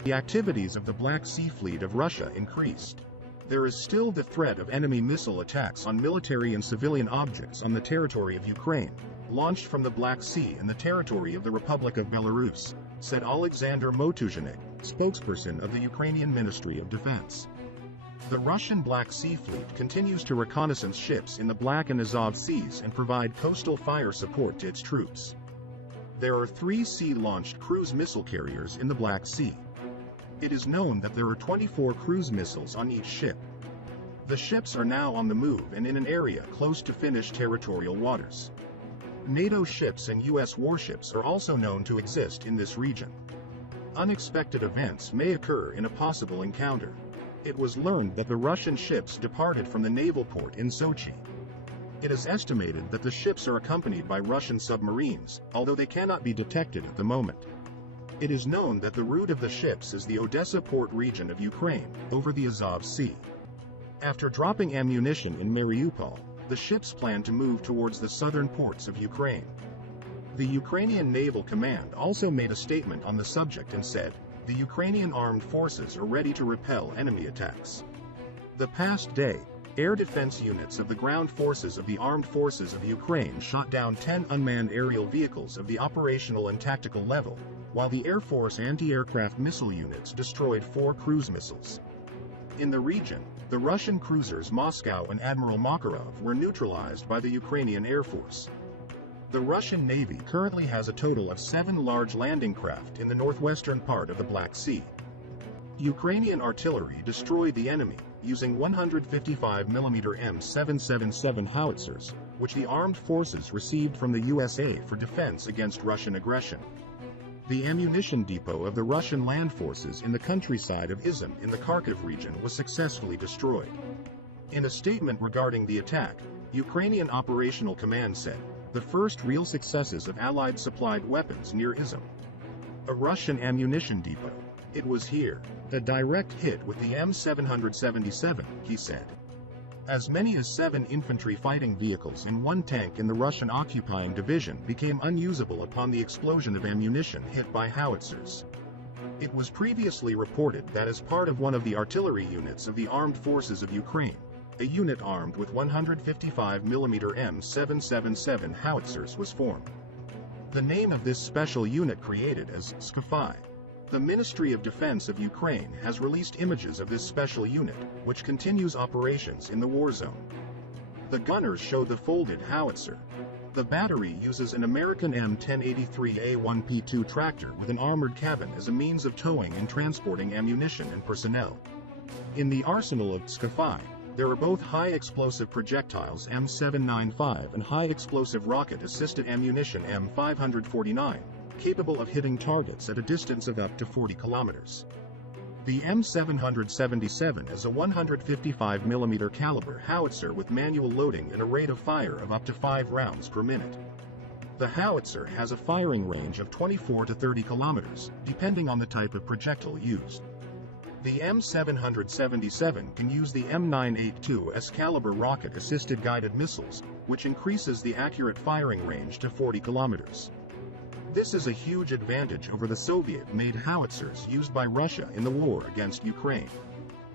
The activities of the Black Sea Fleet of Russia increased. There is still the threat of enemy missile attacks on military and civilian objects on the territory of Ukraine, launched from the Black Sea and the territory of the Republic of Belarus, said Alexander Motuzhenik, spokesperson of the Ukrainian Ministry of Defense. The Russian Black Sea Fleet continues to reconnaissance ships in the Black and Azov Seas and provide coastal fire support to its troops. There are 3 sea-launched cruise missile carriers in the Black Sea. It is known that there are 24 cruise missiles on each ship. The ships are now on the move and in an area close to Finnish territorial waters. NATO ships and U.S. warships are also known to exist in this region. Unexpected events may occur in a possible encounter. It was learned that the Russian ships departed from the naval port in Sochi. It is estimated that the ships are accompanied by Russian submarines, although they cannot be detected at the moment. It is known that the route of the ships is the Odessa port region of Ukraine, over the Azov Sea. After dropping ammunition in Mariupol, the ships plan to move towards the southern ports of Ukraine. The Ukrainian Naval Command also made a statement on the subject and said, "The Ukrainian armed forces are ready to repel enemy attacks." The past day, air defense units of the ground forces of the Armed Forces of Ukraine shot down 10 unmanned aerial vehicles of the operational and tactical level, while the Air Force anti-aircraft missile units destroyed 4 cruise missiles. In the region, the Russian cruisers Moscow and Admiral Makarov were neutralized by the Ukrainian Air Force. The Russian Navy currently has a total of 7 large landing craft in the northwestern part of the Black Sea. Ukrainian artillery destroyed the enemy, using 155mm M777 Howitzers, which the armed forces received from the USA for defense against Russian aggression. The ammunition depot of the Russian land forces in the countryside of Izum in the Kharkiv region was successfully destroyed. In a statement regarding the attack, Ukrainian Operational Command said, "The first real successes of Allied supplied weapons near Izum. A Russian ammunition depot. It was here. A direct hit with the M777, he said. As many as 7 infantry fighting vehicles and 1 tank in the Russian occupying division became unusable upon the explosion of ammunition hit by howitzers. It was previously reported that as part of one of the artillery units of the Armed Forces of Ukraine, a unit armed with 155mm M777 howitzers was formed. The name of this special unit created as Skyfy. The Ministry of Defense of Ukraine has released images of this special unit, which continues operations in the war zone. The gunners show the folded howitzer. The battery uses an American M1083A1P2 tractor with an armored cabin as a means of towing and transporting ammunition and personnel. In the arsenal of Skyfy, there are both high-explosive projectiles M795 and high-explosive rocket-assisted ammunition M549, capable of hitting targets at a distance of up to 40 kilometers. The M777 is a 155mm caliber howitzer with manual loading and a rate of fire of up to 5 rounds per minute. The howitzer has a firing range of 24 to 30 kilometers, depending on the type of projectile used. The M777 can use the M982S caliber rocket-assisted guided missiles, which increases the accurate firing range to 40 kilometers. This is a huge advantage over the Soviet-made howitzers used by Russia in the war against Ukraine.